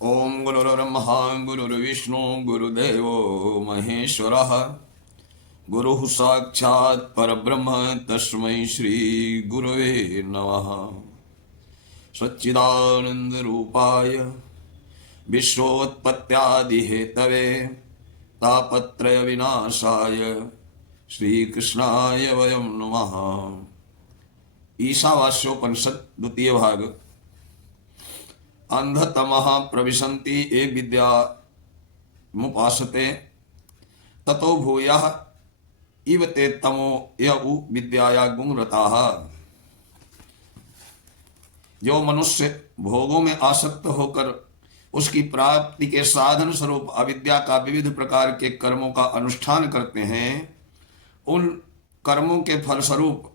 ओम गुरुर्ब्रह्मा गुरुर्विष्णु गुरुदेवो महेश्वरः गुरुः साक्षात् परब्रह्म तस्मै श्री गुरवे नमः। सच्चिदानंद रूपाय विश्वोत्पत्त्यादिहेतवे तापत्रय विनाशाय श्रीकृष्णाय वयं नमः। ईशावास्योपनिषद द्वितीय भाग। अंधतमः प्रविशन्ति ये विद्यामुपासते ततो भूयः इव ते तमो यउ विद्याया गुणरताः। जो मनुष्य भोगों में आसक्त होकर उसकी प्राप्ति के साधन स्वरूप अविद्या का विविध प्रकार के कर्मों का अनुष्ठान करते हैं, उन कर्मों के फलस्वरूप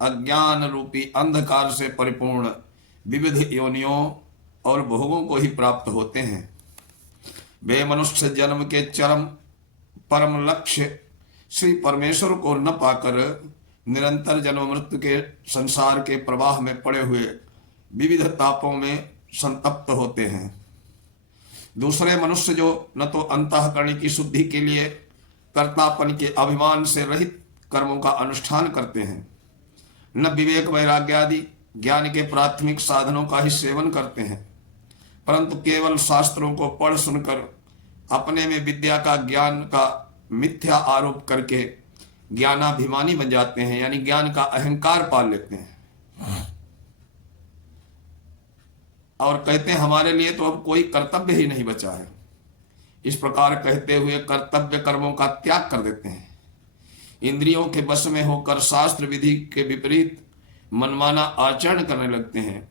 अज्ञान रूपी अंधकार से परिपूर्ण विविध योनियों और भोगों को ही प्राप्त होते हैं। वे मनुष्य जन्म के चरम परम लक्ष्य श्री परमेश्वर को न पाकर निरंतर जन्म मृत्यु के संसार के प्रवाह में पड़े हुए विविध तापों में संतप्त होते हैं। दूसरे मनुष्य जो न तो अंतःकरण की शुद्धि के लिए कर्तापन के अभिमान से रहित कर्मों का अनुष्ठान करते हैं, न विवेक वैराग्य आदि ज्ञान के प्राथमिक साधनों का ही सेवन करते हैं, परंतु केवल शास्त्रों को पढ़ सुनकर अपने में विद्या का ज्ञान का मिथ्या आरोप करके ज्ञानाभिमानी बन जाते हैं, यानी ज्ञान का अहंकार पाल लेते हैं और कहते हैं हमारे लिए तो अब कोई कर्तव्य ही नहीं बचा है। इस प्रकार कहते हुए कर्तव्य कर्मों का त्याग कर देते हैं। इंद्रियों के वश में होकर शास्त्र विधि के विपरीत मनमाना आचरण करने लगते हैं।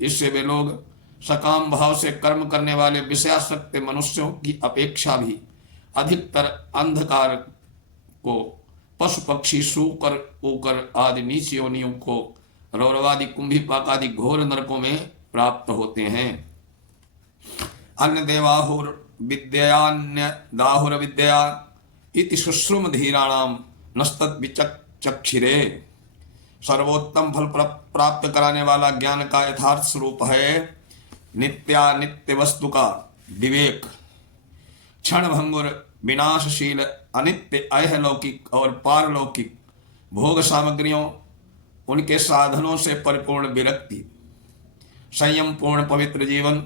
इससे वे लोग सकाम भाव से कर्म करने वाले विषयासक्त मनुष्यों की अपेक्षा भी अधिकतर अंधकार को पशु पक्षी सूकर ऊकर आदि नीच योनियों को रौरवादि कुंभीपाक आदि घोर नरकों में प्राप्त होते हैं। अन्य देवाहुर विद्यान्य दाहुर विद्या इति शुश्रुम धीराणाम नस्तद विचक्षिरे। सर्वोत्तम फल प्राप्त कराने वाला ज्ञान का यथार्थ स्वरूप है नित्यानित्य वस्तु का विवेक, क्षण भंगुर विनाशशील अनित्य अहलौकिक और पारलौकिक भोग सामग्रियों उनके साधनों से परिपूर्ण विरक्ति, संयम पूर्ण पवित्र जीवन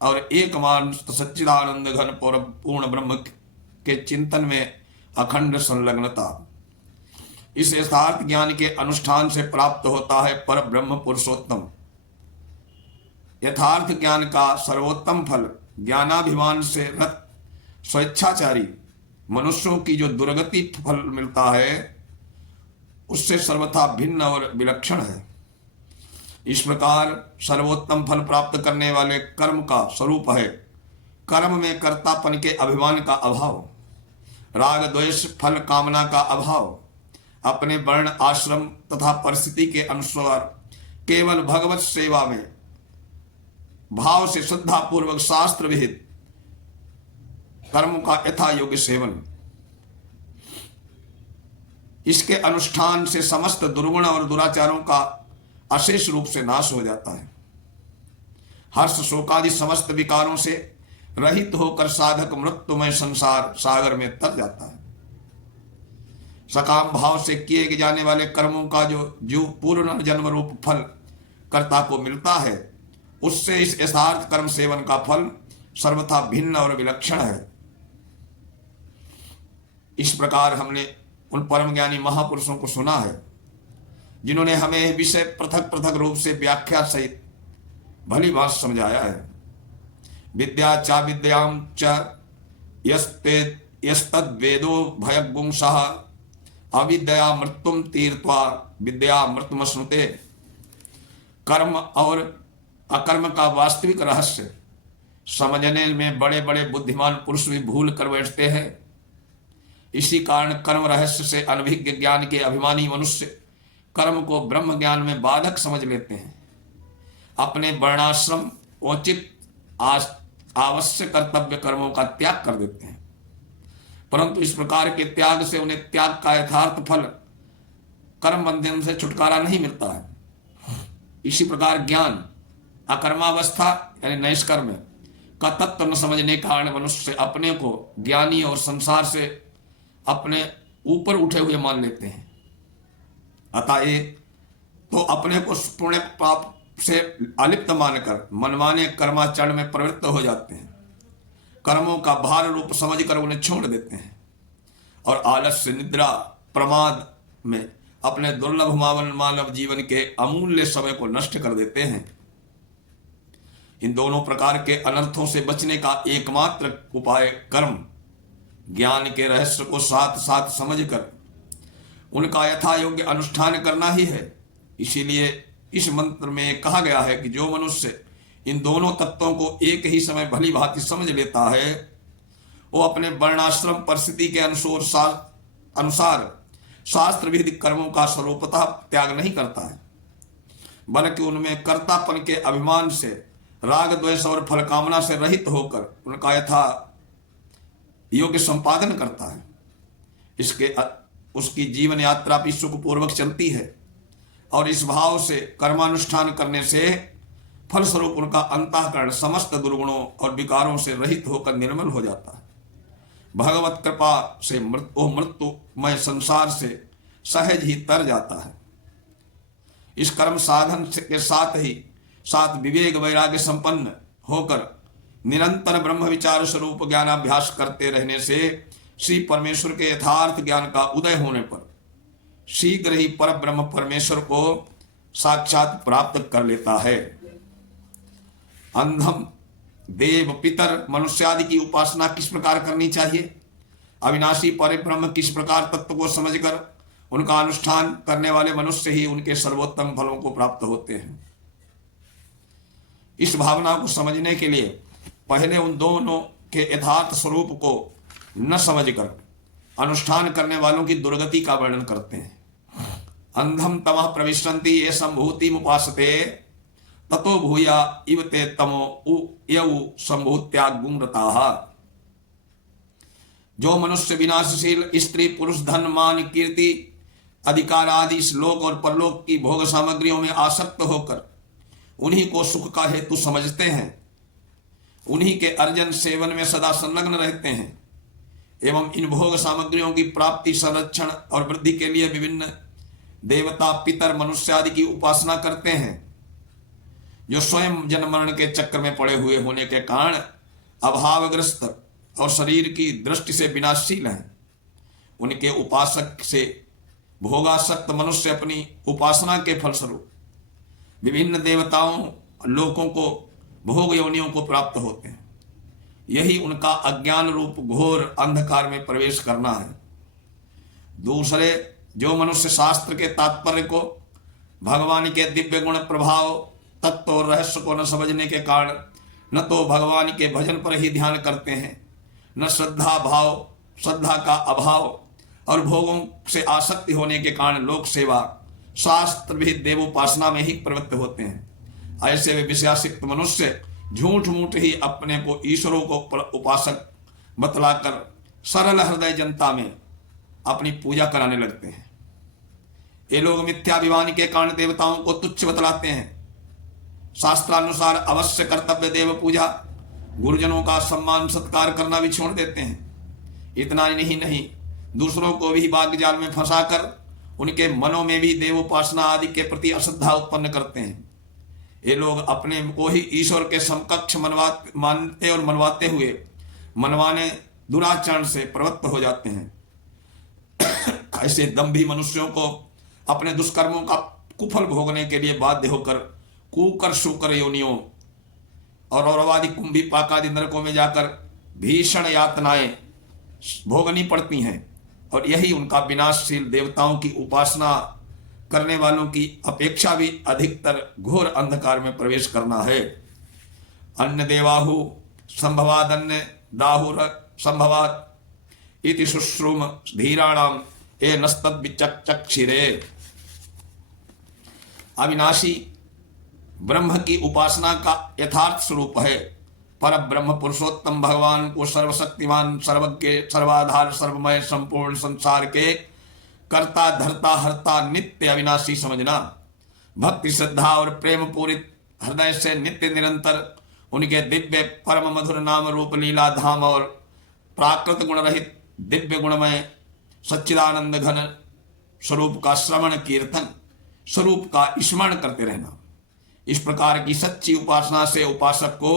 और एकमात्र सच्चिदानंद घन पूर्ण ब्रह्म के चिंतन में अखंड संलग्नता। इस यथार्थ ज्ञान के अनुष्ठान से प्राप्त होता है पर ब्रह्म पुरुषोत्तम। यथार्थ ज्ञान का सर्वोत्तम फल ज्ञानाभिमान से रत स्वेच्छाचारी मनुष्यों की जो दुर्गति फल मिलता है उससे सर्वथा भिन्न और विलक्षण है। इस प्रकार सर्वोत्तम फल प्राप्त करने वाले कर्म का स्वरूप है कर्म में कर्तापन के अभिमान का अभाव, राग द्वेष फल कामना का अभाव, अपने वर्ण आश्रम तथा परिस्थिति के अनुसार केवल भगवत सेवा में भाव से श्रद्धा पूर्वक शास्त्र विहित कर्म का यथा योग्य सेवन। इसके अनुष्ठान से समस्त दुर्गुण और दुराचारों का अशेष रूप से नाश हो जाता है। हर्ष शोकादि समस्त विकारों से रहित होकर साधक मृत्युमय संसार सागर में तर जाता है। सकाम भाव से किए जाने वाले कर्मों का जो पूर्ण जन्म रूप फल कर्ता को मिलता है उससे इस यथार्थ कर्म सेवन का फल सर्वथा भिन्न और विलक्षण है। इस प्रकार हमने उन परम ज्ञानी महापुरुषों को सुना है जिन्होंने हमें विषय पृथक पृथक रूप से व्याख्या सहित भली बात समझाया है। विद्या चा विद्याम च यस्तद वेदो भयगुंसः अविद्या मृत्युम तीर्थवा विद्या मृत्युमश्नुते। कर्म और अकर्म का वास्तविक रहस्य समझने में बड़े बड़े बुद्धिमान पुरुष भी भूल कर बैठते हैं। इसी कारण कर्म रहस्य से अनभिज्ञ ज्ञान के अभिमानी मनुष्य कर्म को ब्रह्म ज्ञान में बाधक समझ लेते हैं। अपने वर्णाश्रम उचित आवश्यक कर्तव्य कर्मों का त्याग कर देते हैं, परंतु इस प्रकार के त्याग से उन्हें त्याग का यथार्थ फल कर्म बंधन से छुटकारा नहीं मिलता है। इसी प्रकार ज्ञान अकर्मावस्था यानी नैष्कर्म, का तत्व न समझने के कारण मनुष्य अपने को ज्ञानी और संसार से अपने ऊपर उठे हुए मान लेते हैं। अतः तो अपने को पुण्य पाप से अलिप्त मानकर मनमाने कर्माचरण में प्रवृत्त हो जाते हैं, कर्मों का भार रूप समझकर उन्हें छोड़ देते हैं और आलस्य, निद्रा, प्रमाद में अपने दुर्लभ मानव जीवन के अमूल्य समय को नष्ट कर देते हैं। इन दोनों प्रकार के अनर्थों से बचने का एकमात्र उपाय कर्म ज्ञान के रहस्य को साथ साथ समझकर उनका यथा योग्य अनुष्ठान करना ही है। इसीलिए इस मंत्र में कहा गया है कि जो मनुष्य इन दोनों तत्वों को एक ही समय भली भांति समझ लेता है, वो अपने वर्णाश्रम परिस्थिति के अनुसार शास्त्र विहित कर्मों का स्वरूपतः त्याग नहीं करता है, बल्कि उनमें कर्तापन के अभिमान से, राग द्वेष और फल कामना से रहित होकर उनका यथा योग्य संपादन करता है। इसके उसकी जीवन यात्रा भी सुखपूर्वक चलती है और इस भाव से कर्मानुष्ठान करने से फलस्वरूप उनका अंतःकरण समस्त दुर्गुणों और विकारों से रहित होकर निर्मल हो जाता है। भगवत कृपा से मृत्युमय संसार से सहज ही तर जाता है। इस कर्म साधन के साथ विवेक वैराग्य संपन्न होकर निरंतर ब्रह्म विचार स्वरूप ज्ञानाभ्यास करते रहने से श्री परमेश्वर के यथार्थ ज्ञान का उदय होने पर शीघ्र ही पर ब्रह्म परमेश्वर को साक्षात प्राप्त कर लेता है। अंधम, देव, पितर, मनुष्यादि की उपासना किस प्रकार करनी चाहिए? अविनाशी परिब्रह्म किस प्रकार तत्व को समझकर उनका अनुष्ठान करने वाले मनुष्य ही उनके सर्वोत्तम फलों को प्राप्त होते हैं। इस भावना को समझने के लिए पहले उन दोनों के यथार्थ स्वरूप को न समझकर अनुष्ठान करने वालों की दुर्गति का वर्णन करते हैं। अंधम तमः प्रविशन्ति ये संभूति उपासते ततो भूया इव ते तमो यऊ संभूत्यागुंरताः। जो मनुष्य विनाशशील स्त्री, पुरुष, धन, मान, कीर्ति, अधिकार आदि श्लोक और परलोक की भोग सामग्रियों में आसक्त होकर उन्हीं को सुख का हेतु समझते हैं, उन्हीं के अर्जन सेवन में सदा संलग्न रहते हैं एवं इन भोग सामग्रियों की प्राप्ति, संरक्षण और वृद्धि के लिए विभिन्न देवता, पितर, मनुष्य आदि की उपासना करते हैं, जो स्वयं जन्म मरण के चक्र में पड़े हुए होने के कारण अभावग्रस्त और शरीर की दृष्टि से विनाशशील हैं, उनके उपासक से भोगासक्त मनुष्य अपनी उपासना के फलस्वरूप विभिन्न देवताओं, लोकों को, भोग योनियों को प्राप्त होते हैं। यही उनका अज्ञान रूप घोर अंधकार में प्रवेश करना है। दूसरे, जो मनुष्य शास्त्र के तात्पर्य को, भगवान के दिव्य गुण, प्रभाव, तत्व और रहस्य को न समझने के कारण न तो भगवान के भजन पर ही ध्यान करते हैं, न श्रद्धा का अभाव और भोगों से आसक्ति होने के कारण लोक सेवा, शास्त्र भी देवोपासना में ही प्रवृत्त होते हैं। ऐसे वे विषयासक्त मनुष्य झूठ मूठ ही अपने को ईश्वरों को उपासक बतलाकर सरल हृदय जनता में अपनी पूजा कराने लगते हैं। ये लोग मिथ्याभिमान के कारण देवताओं को तुच्छ बतलाते हैं। शास्त्रानुसार अवश्य कर्तव्य देव पूजा, गुरुजनों का सम्मान सत्कार करना भी छोड़ देते हैं। इतना ही नहीं, दूसरों को भी बागजाल में फंसाकर उनके मनों में भी देवोपासना आदि के प्रति अश्रद्धा उत्पन्न करते हैं। ये लोग अपने को ही ईश्वर के समकक्ष मानते और मनवाते हुए मनवाने दुराचरण से प्रवृत्त हो जाते हैं। ऐसे दंभी मनुष्यों को अपने दुष्कर्मों का कुफल भोगने के लिए बाध्य होकर कुकर शुकर योनियों और औरवादी कुंभी पाकादि नरकों में जाकर भीषण यातनाएं भोगनी पड़ती हैं, और यही उनका विनाशशील देवताओं की उपासना करने वालों की अपेक्षा भी अधिकतर घोर अंधकार में प्रवेश करना है। अन्य देवाहु संभवाद अन्य दाहुर संभवाद इति शुश्रूम धीराणाम ए नस्तद विचक्षिरे। अविनाशी ब्रह्म की उपासना का यथार्थ स्वरूप है पर ब्रह्म पुरुषोत्तम भगवान को सर्वशक्तिमान, सर्वज्ञ, सर्वाधार, सर्वमय, संपूर्ण संसार के कर्ता, धर्ता, हर्ता, नित्य अविनाशी समझना। भक्ति, श्रद्धा और प्रेम पूरित हृदय से नित्य निरंतर उनके दिव्य परम मधुर नाम रूप लीला धाम और प्राकृत गुण रहित दिव्य गुणमय सच्चिदानंद घन स्वरूप का श्रवण कीर्तन, स्वरूप का स्मरण करते रहना। इस प्रकार की सच्ची उपासना से उपासक को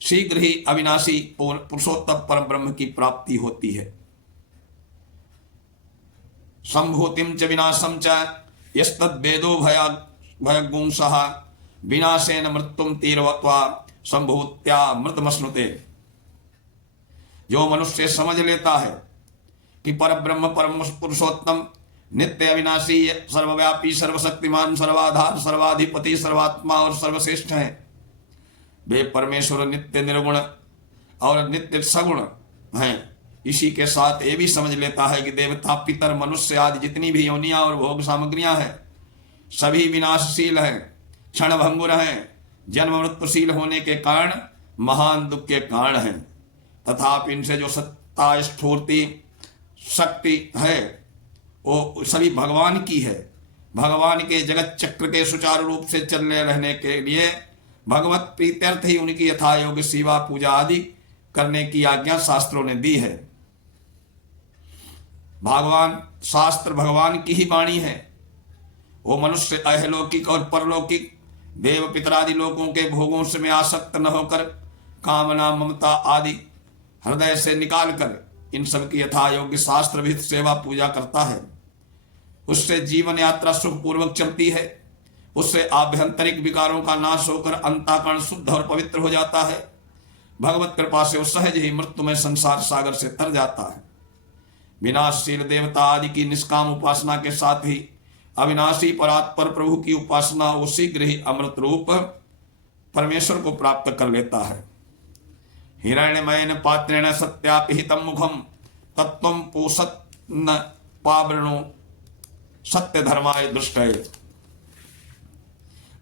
शीघ्र ही अविनाशी पुरुषोत्तम परम ब्रह्म की प्राप्ति होती है। संभूतिम च विनाशम च यस्तद्वेदो भयगुंसः विनाशेन मृत्युम तीरवत्वा संभूत्या मृतमश्नुते। जो मनुष्य समझ लेता है कि पर ब्रह्म परम पुरुषोत्तम नित्य अविनाशी सर्वव्यापी सर्वशक्तिमान सर्वाधार सर्वाधिपति सर्वात्मा और सर्वश्रेष्ठ है, वे परमेश्वर नित्य निर्गुण और नित्य सगुण हैं। इसी के साथ ये भी समझ लेता है कि देवता पितर मनुष्य आदि जितनी भी योनियां और भोग सामग्रियां हैं सभी विनाशशील हैं, क्षणभंगुर हैं, जन्म मृत्युशील होने के कारण महान दुख के कारण हैं। तथापि इनसे जो सत्ता स्फूर्ति शक्ति है वो सभी भगवान की है। भगवान के जगत चक्र के सुचारू रूप से चलने रहने के लिए भगवत प्रीत्यर्थ ही उनकी यथायोग्य सेवा पूजा आदि करने की आज्ञा शास्त्रों ने दी है। भगवान शास्त्र भगवान की ही वाणी है। वो मनुष्य अहलौकिक और परलौकिक देव पितरादि लोगों के भोगों से में आसक्त न होकर कामना ममता आदि हृदय से निकालकर इन सब की यथायोग्य शास्त्र विहित सेवा पूजा करता है। उससे जीवन यात्रा सुखपूर्वक चलती है। उससे आभ्यंतरिक विकारों का नाश होकर अंतःकरण शुद्ध और पवित्र हो जाता है। भगवत कृपा से वो सहज ही मृत्यु में संसार सागर से तर जाता है। विनाशशील देवता आदि की निष्काम उपासना के साथ ही अविनाशी परात्पर प्रभु की उपासना वो शीघ्र ही अमृत रूप परमेश्वर को प्राप्त कर लेता है। हिरण्यमयन पात्रेण सत्यापिहितम मुखम तत्वं पोषन्न पावृणो सत्य धर्माय दुष्टय।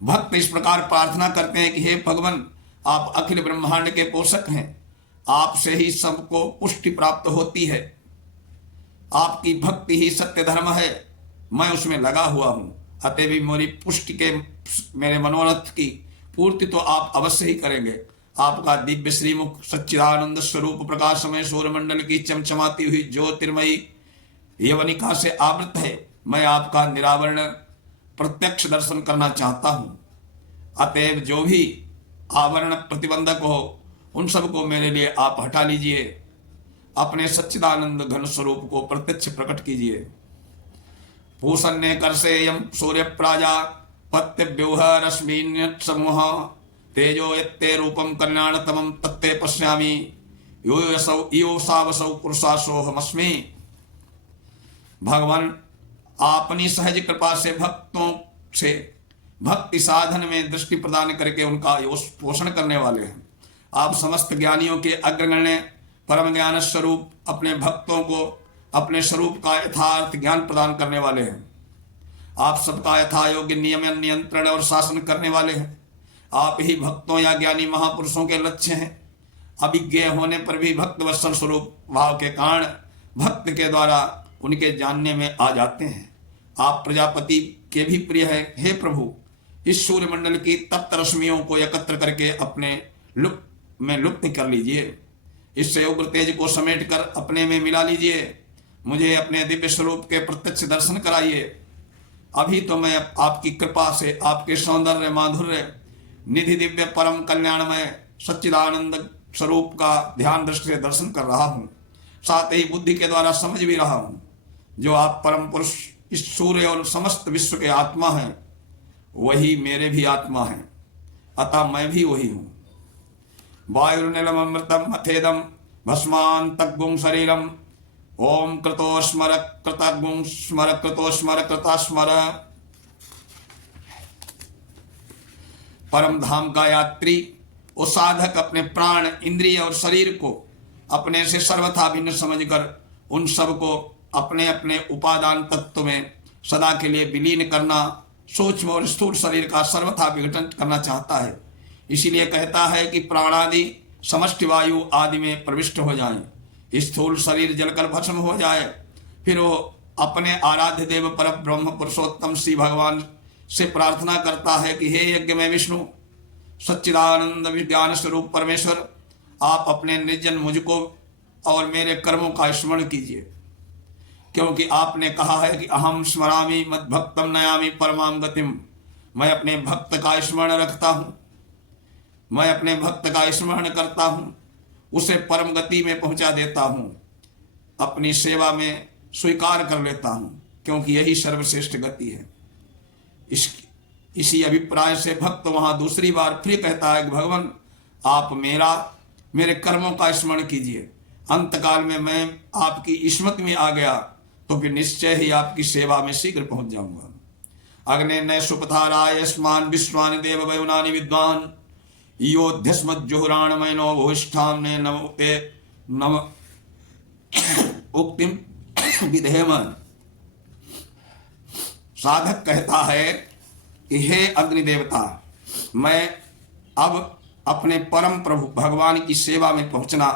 भक्त इस प्रकार प्रार्थना करते हैं कि हे भगवान, आप अखिल ब्रह्मांड के पोषक हैं, आपसे ही सबको पुष्टि प्राप्त होती है, आपकी भक्ति ही सत्य धर्म है, मैं उसमें लगा हुआ हूं, अतः भी मेरी पुष्टि के मेरे मनोरथ की पूर्ति तो आप अवश्य ही करेंगे। आपका दिव्य श्रीमुख सच्चिदानंद स्वरूप प्रकाशमय सूर्यमंडल की चमचमाती हुई ज्योतिर्मयी यवनिका से आवृत है। मैं आपका निरावरण प्रत्यक्ष दर्शन करना चाहता हूं, अतएव जो भी आवरण प्रतिबंधक हो उन सबको मेरे लिए आप हटा लीजिए, अपने सच्चिदानंद घन स्वरूप को प्रत्यक्ष प्रकट कीजिए। पूषण्य करसेयम सूर्य प्राजा पत्य व्यूह रश्मीन्य समूह तेजो यत्ते रूपम कल्याणतमं तत्ते पश्यामि यो सावसौ पुरुषासोहमस्मि। भगवान अपनी सहज कृपा से भक्तों से भक्ति साधन में दृष्टि प्रदान करके उनका पोषण करने वाले हैं। आप समस्त ज्ञानियों के अग्रगण्य परम ज्ञान स्वरूप अपने भक्तों को अपने स्वरूप का यथार्थ ज्ञान प्रदान करने वाले हैं। आप सबका यथायोग्य नियमन नियंत्रण और शासन करने वाले हैं। आप ही भक्तों या ज्ञानी महापुरुषों के लक्ष्य हैं। अभिज्ञ होने पर भी भक्त वत्सल स्वरूप भाव के कारण भक्त के द्वारा उनके जानने में आ जाते हैं। आप प्रजापति के भी प्रिय हैं। हे प्रभु, इस सूर्य मंडल की तप्त रश्मियों को एकत्र करके अपने लुप्त कर लीजिए। इससे उग्र तेज को समेट कर अपने में मिला लीजिए। मुझे अपने दिव्य स्वरूप के प्रत्यक्ष दर्शन कराइए। अभी तो मैं आपकी कृपा से आपके सौंदर्य माधुर्य निधि दिव्य परम कल्याणमय सच्चिदानंद स्वरूप का ध्यान दृष्टि से दर्शन कर रहा हूँ, साथ ही बुद्धि के द्वारा समझ भी रहा हूँ। जो आप परम पुरुष इस सूर्य और समस्त विश्व के आत्मा हैं, वही मेरे भी आत्मा हैं, अतः मैं भी वही हूँ। वायुर्निलम अमृतम अथेदम भस्मांतगुं शरीरम ओम कृतो स्मर कृतगुं स्मर कृतो स्मर कृता स्मर। परम धाम का यात्री वो साधक अपने प्राण इंद्रिय और शरीर को अपने से सर्वथा भिन्न समझकर उन सब को अपने अपने उपादान तत्व में सदा के लिए विलीन करना, सूक्ष्म और स्थूल शरीर का सर्वथा विघटन करना चाहता है। इसीलिए कहता है कि प्राणादि समष्टि वायु आदि में प्रविष्ट हो जाएं, स्थूल शरीर जलकर भस्म हो जाए, फिर वो अपने आराध्य देव पर ब्रह्म पुरुषोत्तम श्री भगवान से प्रार्थना करता है कि हे यज्ञ में विष्णु, सच्चिदानंद विज्ञान स्वरूप परमेश्वर, आप अपने निर्जन मुझको और मेरे कर्मों का स्मरण कीजिए, क्योंकि आपने कहा है कि अहम स्मरामि मद भक्तम नयामि परमाम गतिम। मैं अपने भक्त का स्मरण रखता हूँ, मैं अपने भक्त का स्मरण करता हूँ, उसे परम गति में पहुंचा देता हूँ, अपनी सेवा में स्वीकार कर लेता हूँ, क्योंकि यही सर्वश्रेष्ठ गति है। इसी अभिप्राय से भक्त वहां दूसरी बार फिर कहता है कि भगवान आप मेरे कर्मों का स्मरण कीजिए। अंतकाल में मैं आपकी स्मृति में आ गया तो फिर निश्चय ही आपकी सेवा में शीघ्र पहुंच जाऊंगा। अग्ने नय सुपथाराय स्मान विश्वानि देव वयुनानि विद्वान योध्यस्मज्जुहुराण मैनो भूष्ठाम ने नमोते नम उक्तिम विधेम। साधक कहता है कि हे अग्नि देवता, मैं अब अपने परम प्रभु भगवान की सेवा में पहुंचना,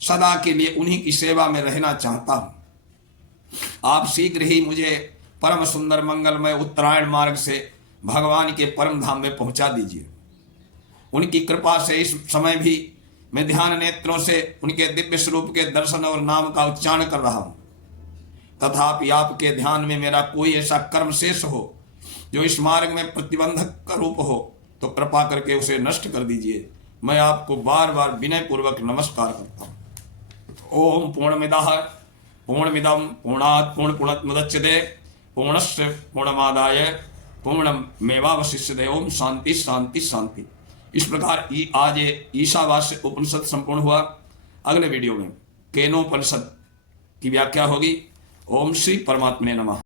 सदा के लिए उन्हीं की सेवा में रहना चाहता हूं। आप शीघ्र ही मुझे परम सुंदर मंगलमय उत्तरायण मार्ग से भगवान के परम धाम में पहुंचा दीजिए। उनकी कृपा से इस समय भी मैं ध्यान नेत्रों से उनके दिव्य स्वरूप के दर्शन और नाम का उच्चारण कर रहा हूं। तथापि आपके ध्यान में मेरा कोई ऐसा कर्म शेष हो जो इस मार्ग में प्रतिबंधक का रूप हो, तो कृपा करके उसे नष्ट कर दीजिए। मैं आपको बार बार विनय पूर्वक नमस्कार करता हूँ। ओम पूर्णमिदः पूर्णमिदं पूर्णात् पूर्णमुदच्यते पूर्णस्य पूर्णमादाय पूर्णमेवावशिष्यते। ओम शांति शांति शांति। इस प्रकार आज ईशावास्य उपनिषद संपूर्ण हुआ। अगले वीडियो में केनोपनिषद की व्याख्या होगी। ओम श्री परमात्मने नमः।